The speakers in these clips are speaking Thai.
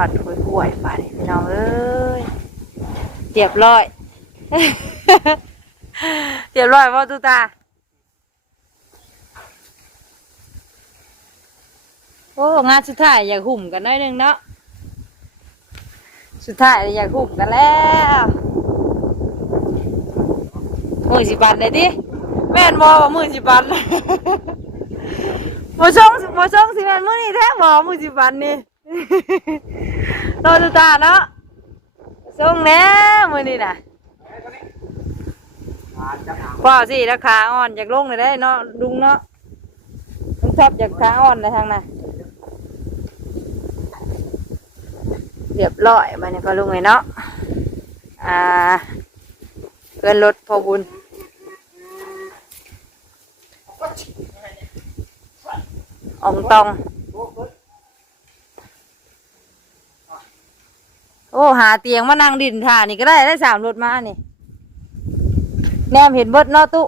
ผัดกล้วยไปพี่น้องเอ้ยเรียบร้อย เรียบร้อยพ่อตุตาโอ้งานสุดท้ายอยากหุ่มกันหน่อยนึงเนาะสุดท้ายอยากหุ่มกันแล้ว10 บาทเลยดิแม่นบอว่า10 บาทเลย บ่ช่องสิแม่นมื้อนี้แท้บ่10 บาทนี่ โตตุตาเนาะส่งแน่มื้อนี้น่ะพ่อสิราคาอ่อนอยากลงเลยได้เนาะลุงเนาะลุงชอบอยากขาอ่อนในทางน่ะเรียบร้อยมาเนี่ยก็ลุงเลยเนาะเกินรถพอบุญอองตองโอ้หาเตียงมานั่งดินท่านี่ก็ได้3 รถมานี่แนมเห็นเบิดเนาะตุ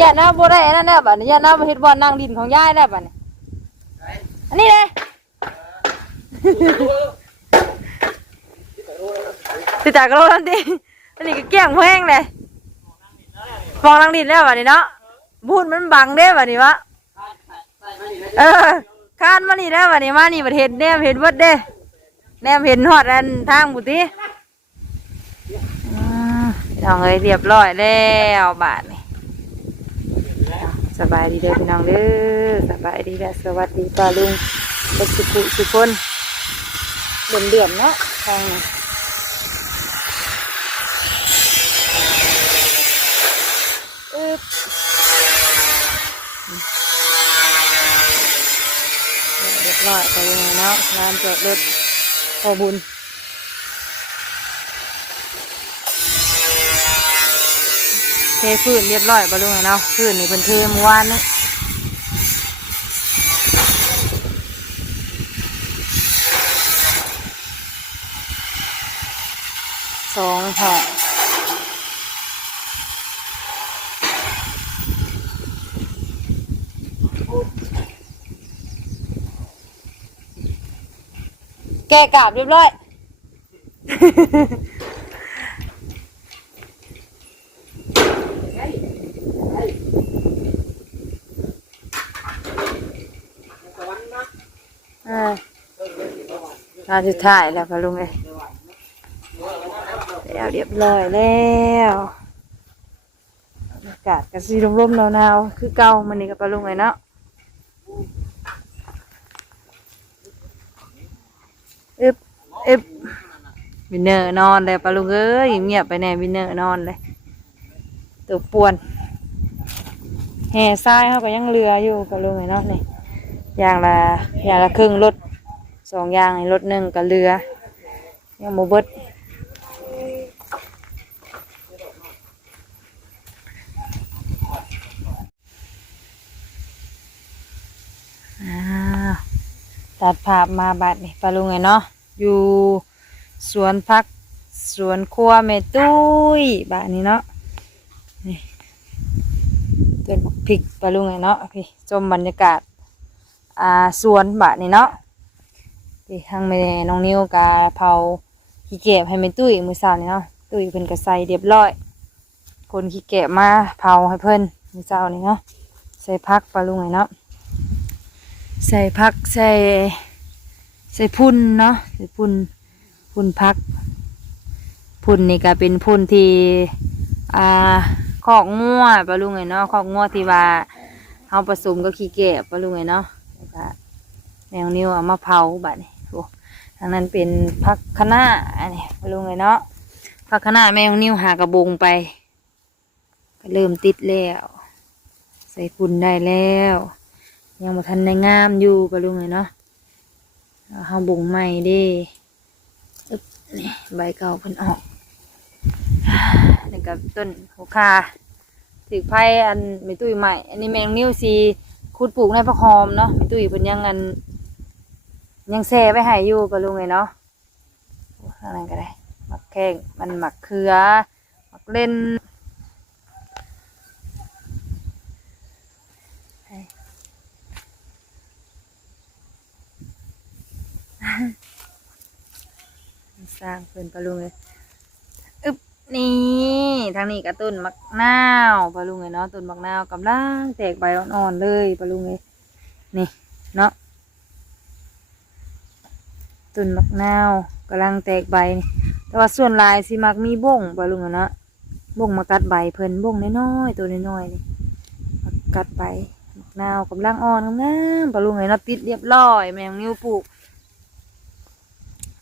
ย่าน้าบ่ได้นั่นแน่บัดนี้ย่าน้าเฮ็ดบ่อนนั่งดินของยายได้บัดนี้อันนี้เลยติดจากกระโดดนั่นดิอันนี้ก็เกี่ยงแห้งเลยฟองนั่งดินแล้วบัดนี้เนาะพูดมันบังเด้บัดนี้วะคานมานี่แล้วบัดนี้มานี่ประเทศแนมเห็นเบิดเด้แนมเห็นฮอดอันทางบุตรีพี่น้องเอ้ยเรียบร้อยแล้วบาทนี่สบายดีเด้อพี่น้องเด้อสบายดีและสวัสดีป้าลุงเป็นสุคนเดือนเนาะทางเรียบร้อยไปยังไงเนาะร้านจอดรถพอบุญเทพื้นเรียบร้อยไปลุงเนาะพื้นนี่เป็นเทเมื่อวานนี่2 ห้องแกกราบเรียบร้อยงานสุดท้ายแล้วค่ะลุงเอ้ยแล้วเรียบร้อยแล้วอากาศก็สีร่มๆหนาวๆคือเก่ามันนี่กับปลาลุงเลยเนาะวินเนอร์นอนเลยปลาลุงเอ้ยเงียบไปแน่วินเนอร์นอนเลยตัวป่วนแห่ทรายเขาก็ยังเรืออยู่ปลาลุงเลยเนาะนี่อย่างละครึ่งรถ2 อย่างรถ1กับเรือยังโมเบิดตัดภาพมาบัดนี่ปลาลุงไงเนาะอยู่สวนพักสวนครัวแม่ตุ้ยบ้านนี้เนาะนี่ต้นพริกปลาลุงไงเนาะพี่ชมบรรยากาศสวนบ้านนี้เนาะที่ทางแม่น้องนิ้วกาเผาขี้เก็บให้แม่ตุ้ยมือสาวนี่เนาะตุ้ยเพิ่นก็ใส่เรียบร้อยคนขี้เก็บมาเผาให้เพิ่นมือสาวนี่เนาะใส่พักปลาลุงไงเนาะใส่พักใส่พุ่นเนาะใส่พุ่นพักพุ่นนี่ก็เป็นพุ่นที่คอกงัวปลาลุงไงเนาะคอกงัวที่ว่าเอาผสมกับขี้แกะปลาลุงไงเนาะแล้วก็แนวนิ้วเอามาเผาบัดนี้โอ้ทางนั้นเป็นพักคะน้าอันนี้ปลาลุงไงเนาะพักคะน้าแมวนิ้วหากระบงไปก็เริ่มติดแล้วใส่พุ่นได้แล้วยังบ่ทันในงามอยู่ปะลุงเลยเนาะเอาบ่งใหม่ดินี่ใบเก่าเพิ่นออกนี่กับต้นหัวคาถือไผ่อันไม่ตุ้ยใหม่อันนี้แมงนิ้วซีขุดปลูกในผักหอมเนาะไม่ตุ้ยเพิ่นยังแซ่ไว้ให้อยู่ปะลุงเลยเนาะอะไรก็ได้หมักแข้งมันหมักเขือหมักเล่น สร้างเพิ่นปะลุงเลยอึบนี่ทางนี้ก็ต้นมะนาวปะลุงเลยเนาะต้นมะนาวกำลังแตกใบอ่อนๆเลยปะลุงเลยนี่เนาะต้นมะนาวกำลังแตกใบนี่แต่ว่าส่วนหลายสิมักมีบ้งปะลุงอะเนาะบ้งมากัดใบเพิ่นบ้งน้อยๆตัวน้อยๆนี่มากัดใบมะนาวกำลังอ่อนงามๆปะลุงเลยเนาะติดเรียบร้อยแมงนิ้วปลูก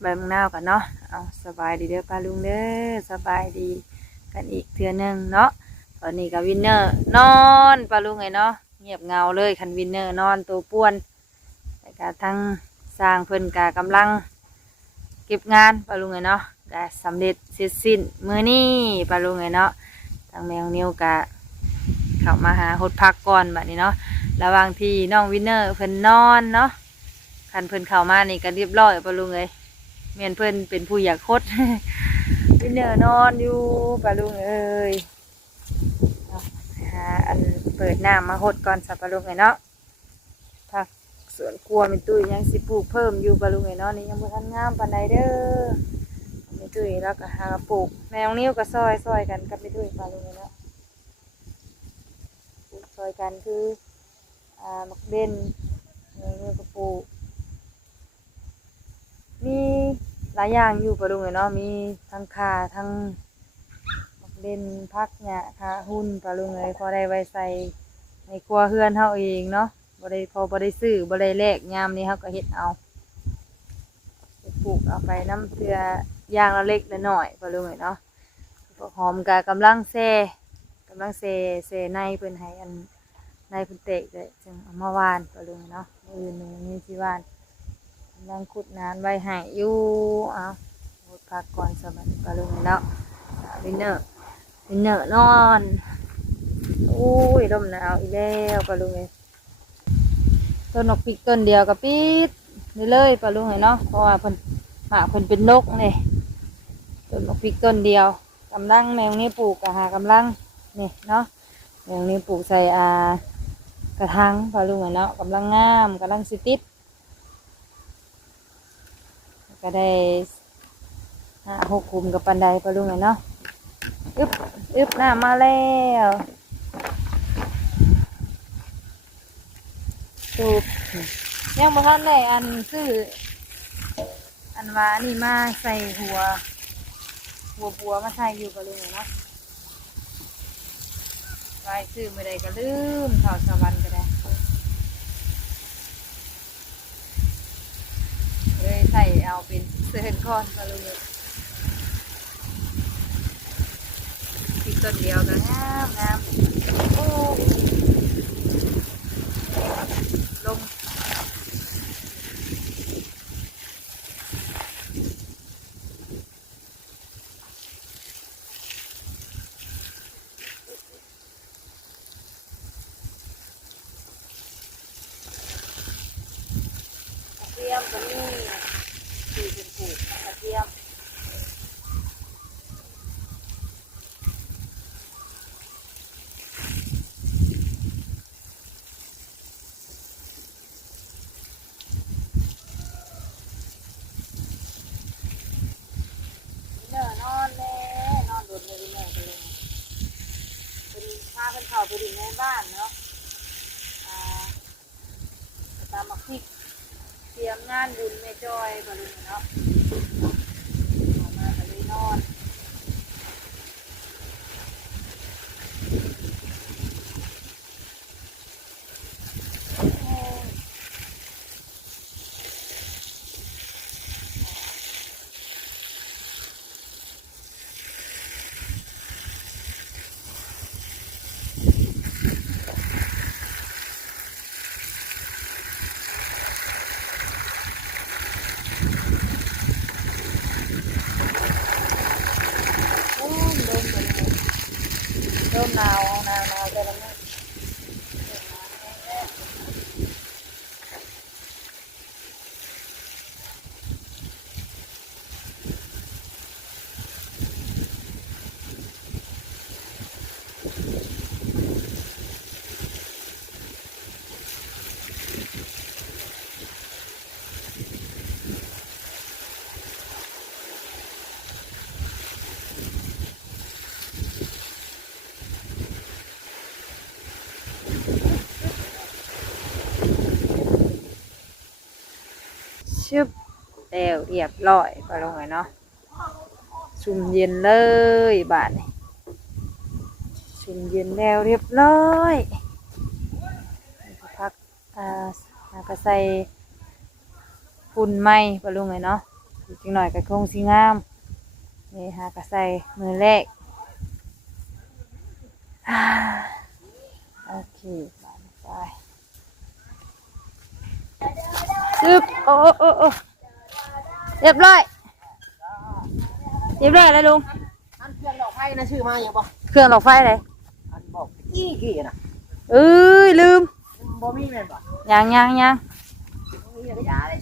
ใบมะนาวกันเนาะเอาสบายดีเด้อป้าลุงเด้อสบายดีกันอีกเทื่อนึงเนาะตอนนี้กับวินเนอร์นอนป้าลุงไงเนาะเงียบเงาเลยคันวินเนอร์นอนตัวป้วนแต่กะทั้งสร้างเพิ่นกะกำลังเก็บงานป้าลุงไงเนาะกะสำเร็จเสร็จสิ้นมื้อนี้ป้าลุงไงเนาะทางแมวนิ้วกะเข้ามาหาหดพักก่อนบัดนี้เนาะระหว่างที่น้องวินเนอร์เพิ่นนอนเนาะคันเพิ่นเข้ามานี่ก็เรียบร้อยป้าลุงเลยเมียนเพิ่นเป็นผู้อยากคด วินเนอร์นอนอยู่ป้าลุงเอ้ยหาอันเปิดน้ำมาหดก่อนสับป้าลุงไงเนาะผักสวนครัวมีตุ้ยยังสิปลูกเพิ่มอยู่ป้าลุงไงเนาะนี่ยังบ่ทันงามปานใดเด้อมีตุ้ยแล้วก็หาปลูกแมวนิ้วก็ซอยกันกับมีตุ้ยป้าลุงไงเนาะปลูกซอยกันคือมักเด่นแมวนิ้วก็ปลูกมีหลายอย่างอยู่ปะลุงเนาะมีทั้งข่าทั้งมักเล่นพักเนี่ยค่ะหุ้นปะลุงเลยพอได้ไว้ใส่ในครัวเฮือนเฮาเองเนาะบ่ได้ซื้อบ่ได้แลกยามนี้เฮาก็เฮ็ดเอาปลูกเอาไปน้ำเพื่อย่างละเล็กละน้อยปะลุงเนาะพวกหอมกะกำลังแซ่ในเพิ่นให้อันในเพิ่นเตะเลยจึงเอามาหวานปะลุงเนาะอื่นมีสิหวานนั่งขุดนานไว้ให้อยู่เอาขุดพักก่อนสบายปลาลุงเนาะวินเนอร์นอนอุ้ยลมหนาวอีกแล้วปลาลุงเลยต้นนกปีกต้นเดียวกับปี๊ดนี่เลยปลาลุงเนาะเพราะว่าเพิ่นหาเพิ่นเป็นนกนี่ต้นนกปีกต้นเดียวกำลังแมงนี้ปลูกกะหากำลังนี่เนาะแมงนี้ปลูกใส่กระถางปลาลุงเนาะกำลังงามกำลังสิติดก็ได้6 คุมกับปันไดปะลุงเนาะอึบหน้ามาแล้วตูบยังบ่ทันได้อันซื้ออันว่านี่มาใส่หัวบัวมาใส่อยู่ปะลุงเนาะไว้ซื้อไม่ได้ก็ลืมข่าวสวรรค์ก็ได้เลยใส่เอาเป็นเสื้อก้อนปะลุงอีกต้นเดียวก็งามโอ้ลงเทียมก็มีคือเป็นปลูกกระเทียมนอนแน่นอนโดดเลยแม่ไปเลยเป็นพาเพิ่นเข้าไปถึงในบ้านเนาะตามมาพริกเตรียมงานบุญแม่จอยบริเวณเนาะออกมาก็เลยนอน ชึบแล้วเรียบร้อยปลาลุงเนาะชุ่มเย็นเลยบาดนี่ชุ่มเย็นแล้วเรียบร้อยพักก็ใส่ฝุ่นไหมปลาลุงเนาะอีกจังหน่อยก็คงสิงามนี่หากระใส่มือแรกโอเคไปซึบโอ้เรียบร้อยแล้วลุงอันเครื่องดอกไฟนะชื่อมาอย่างบ่เครื่องหลอกไฟเลยอันบอกอี้กี่น่ะเอ้ยลืมบ่มีแม่นบ่ยังบ่มีก็ยาเลย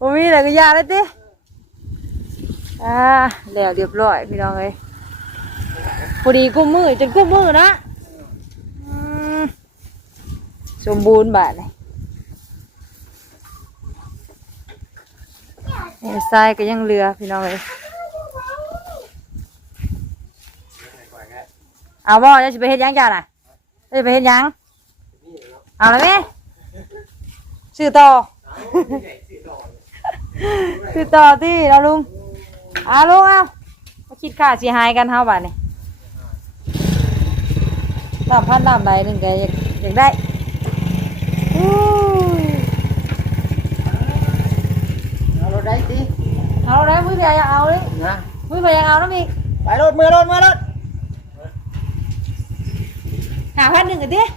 บ่มีเลยก็ยาเลยติแล้วเรียบร้อยพี่น้องเอ้ยพอดีกุมมือจนกุมมือนะสมบูรณ์บาดเลยทรายก็ยังเหลือพี่น้องเอ้ยเอาบ่จะไปเฮ็ดยังจ้าน่ะจะไปเฮ็ดยังเอาเลยไหมซื้อต่อซื้อต่อที่เราลุงลุงเอามาคิดค่าเสียหายกันเท่าบาทนี่3,000น้ำใดหนึ่งก็อยากได้เอารถได้สิเอาได้มือเพียยังเอาเลยนะมือเพียยังเอาน้ำอีกไปรถมือรถ5,000หนึ่งกันดิ4 5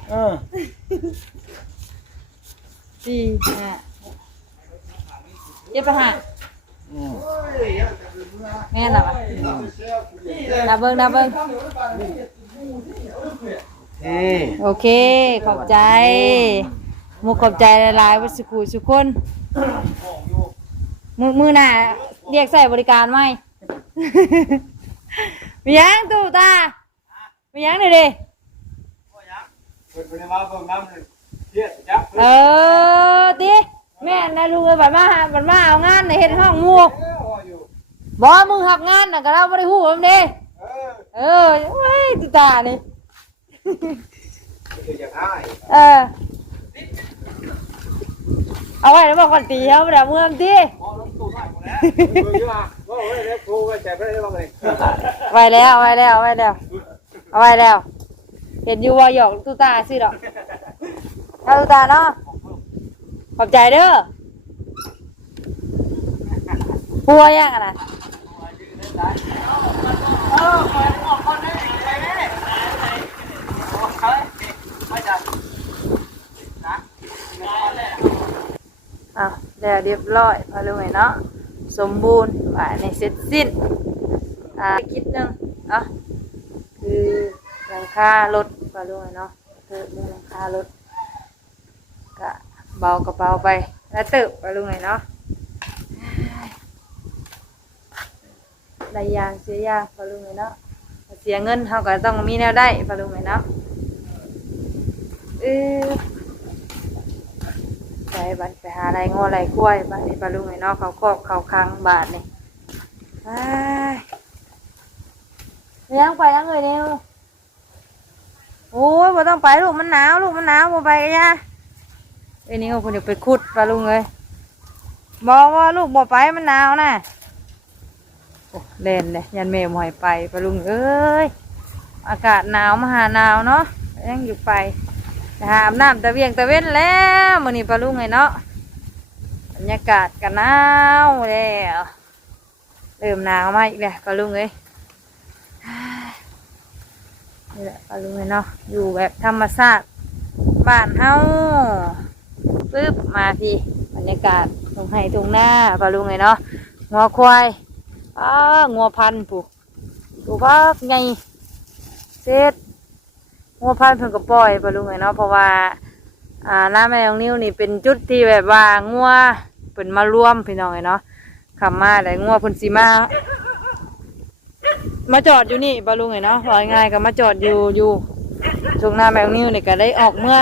7,5แม่นหรอวะนาเบิ้งโอเคขอบใจมุกขอบใจหลายๆวัสดุสุกคนมือหน้าเรียกใส่บริการไหมมียังตู่ตามียังเลยดิดิแม่นะลุงบัดมาเอางานในเฮ็ดห้องมูบ่มึงหับงานน่ะก็เราไม่ได้หู้มันดิโอ้ยตู่ตานี่เอาไว้แล้วบอกก่อนตีเขาแบบเมื่อตีไว้แล้วเห็นอยู่ว่าหยอกตุ๊ตาสิหรอกเอาตุ๊ตาเนาะขอบใจเด้อพัวยังอะนะแล้วเรียบร้อยพอรู้ไหมเนาะสมบูรณ์ว่าในเสร็จสิ้นคิดนึงคือหลังคารถพอรู้ไหมเนาะคือหลังคารถก็เบากระเป๋าไปแล้วเติบพอรู้ไหมเนาะได้ยางเสียยางพอรู้ไหมเนาะเสียเงินเขาก็ต้องมีแนวได้พอรู้ไหมเนาะไปหาอะไรงออะไรกล้วยบาดนี้ปลาลุงไอ้นอกเขาครอบเขาคังบาดนี่ยังไปยังเลยเนี่ยโอ้ยบ่ต้องไปลูกมันหนาวบ่ไปกันยะไอ้นี่เขาคนเดียวไปขุดปลาลุงเลยบอกว่าลูกบ่ไปมันหนาวนะโอ้เล่นเลยยันเมย์หอยไปปลาลุงเอ้ยอากาศหนาวมหาหนาวเนาะยังอยู่ไปหาน้ำตะเวียงตะเว้นแล้วมื้อนี้ปลาลุงไงเนาะบรรยากาศกันหนาวแล้วเริ่มหนาวมาอีกแล้วปลาลุงเอ้ยนี่แหละปลาลุงไงเนาะอยู่แบบธรรมชาติบ้านเฮาปึ๊บมาพี่บรรยากาศตรงไห้ตรงหน้าปลาลุงไงเนาะงัวควายงัวพันธุ์ผู้ดูว่าไงเสร็จงัวพันธุ์เพิ่งก็ปล่อยปลาลุงไงเนาะเพราะว่าน้าแม่ของนิ้วนี่เป็นจุดที่แบบว่างัวเป็นมารวมพี่น้องไงเนาะขับมาแต่งัวเพิ่นสิมาจอดอยู่นี่ปลาลุงไงเนาะว่าง่ายก็มาจอดอยู่ช่วงหน้าแม่ของนิ้วนี่ก็ได้ออกเมื่อ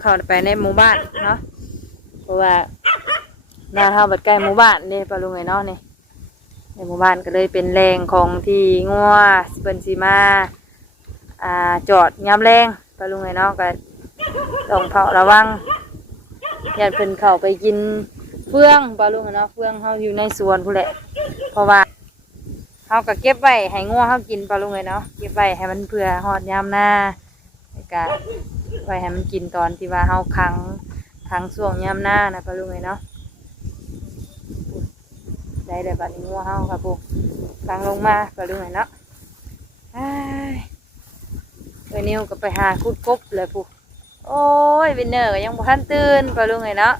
เข้าไปในหมู่บ้านเนาะเพราะว่าหน้าเฮาบัดใกล้หมู่บ้านนี่ปลาลุงไงเนาะนี่ในหมู่บ้านก็เลยเป็นแรงของที่งัวเพิ่นสิมาจอดยามแรงปลาลุงไงเนาะก็ต้องเฝ้าระวัง ญาติเพิ่นเข้าไปกินเฟืองปลาลุงเนาะเฟืองเฮาอยู่ในสวนพุ่นแหละเพราะว่าเฮาก็เก็บไว้ให้งัวเฮากินปลาลุงเนาะเก็บไว้ให้มันเผื่อฮอดยามหน้าแล้วก็ไว้ให้มันกินตอนที่ว่าเฮาขังช่วงยามหน้านะปลาลุงเนาะได้เลยบัดนี้งัวเฮาครับปุ๊ฟังลงมาปลาลุงเนาะเอ้ยนิ้วก็ไปหาคุดกบเลยปุ๊โอ้ยวินเนอร์ก็ยังบ่ทันตื่นปลาลุงเนาะ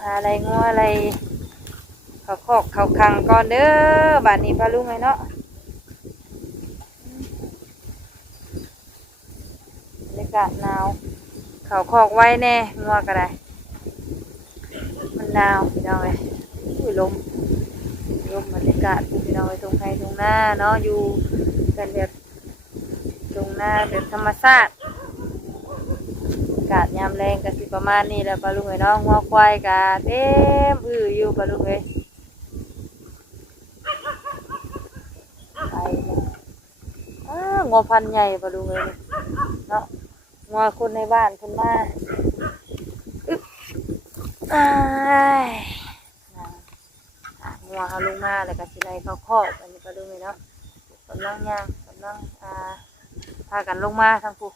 หาอะไรงัวอะไรเขาคอกเขาคังก่อนเด้อบาดนี้ปลาลุงเนาะบรรยากาศหนาวเขาคอกไว้แน่งัวก็ได้มันหนาวพี่น้องเลยอุ้ยลมบรรยากาศพี่น้องเลยตรงไทยตรงหน้าเนาะอยู่กันแบบตรงหน้าแบบธรรมชาติอากาศยามแรงก็สิประมาณนี้แหละปลาลุงเนาะงัวควายก็เต็มอยู่ปลาลุงเลยไปงัวพันธุ์ใหญ่ปลาลุงเลยเนาะงัวคนในบ้านคนมางัวเขาลงมาแล้วก็สิไลเขาคอกอันนี้ปลาลุงเลยเนาะกำลังย่างกำลังพากันลงมาทั้งผู้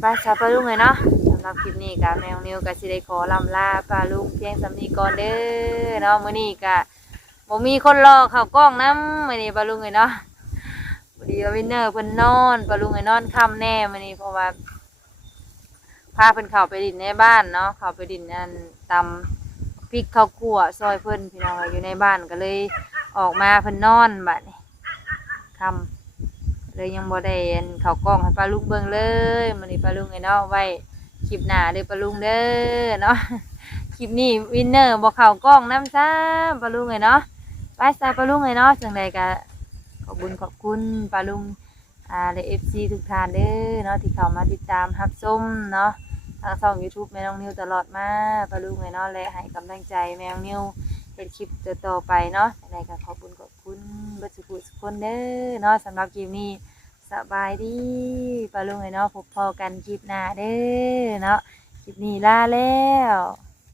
ไปสาวปลาลุงเลยเนาะสำหรับคลิปนี้กับแมวนิวกับสิได้ขอลำลาปลาลุงเพียงสำนีก่อนเด้อเนาะมื้อนี้ก็บ่มีคนรอเข้ากล้องน้ำมื้อนี้ปลาลุงเลยเนาะพอดีว่าวินเนอร์เพิ่นนอนปลาลุงเลยนอนค่ำแน่มื้อนี้เพราะว่าพาเพิ่นเข้าไปดินในบ้านเนาะเข้าไปดินนั่นตำพริกข้าวคั่วซอยเพิ่นพี่น้องอยู่ในบ้านก็เลยออกมาเพิ่นนอนบัดนี้ค่ำเลยยังบ่ได้เข้ากล้องให้ปลาลุงเบิ่งเลยมื้อนี้ปลาลุงเนาะไว้คลิปหน้าเด้อปลาลุงเด้อเนาะคลิปนี้วินเนอร์บ่เข้ากล้องนำซ้ำปลาลุงเนาะไปใส่ปลาลุงเนาะจังไดก็ขอบคุณปลาลุงและ FC ทุกท่านเด้อเนาะที่เข้ามาติดตามรับชมเนาะทางช่อง YouTube แม่น้องนิวตลอดมาปลาลุงเนาะและให้กำลังใจแม่น้องนิวเฮ็ดคลิปต่อไปเนาะจังไดก็ขอบคุณเบิดทุกคนเด้อเนาะสำหรับคลิปนี้สบายดีปลาลุงเนาะพบพอกันคลิปหน้าเด้อเนาะคลิปนี้ลาแล้ว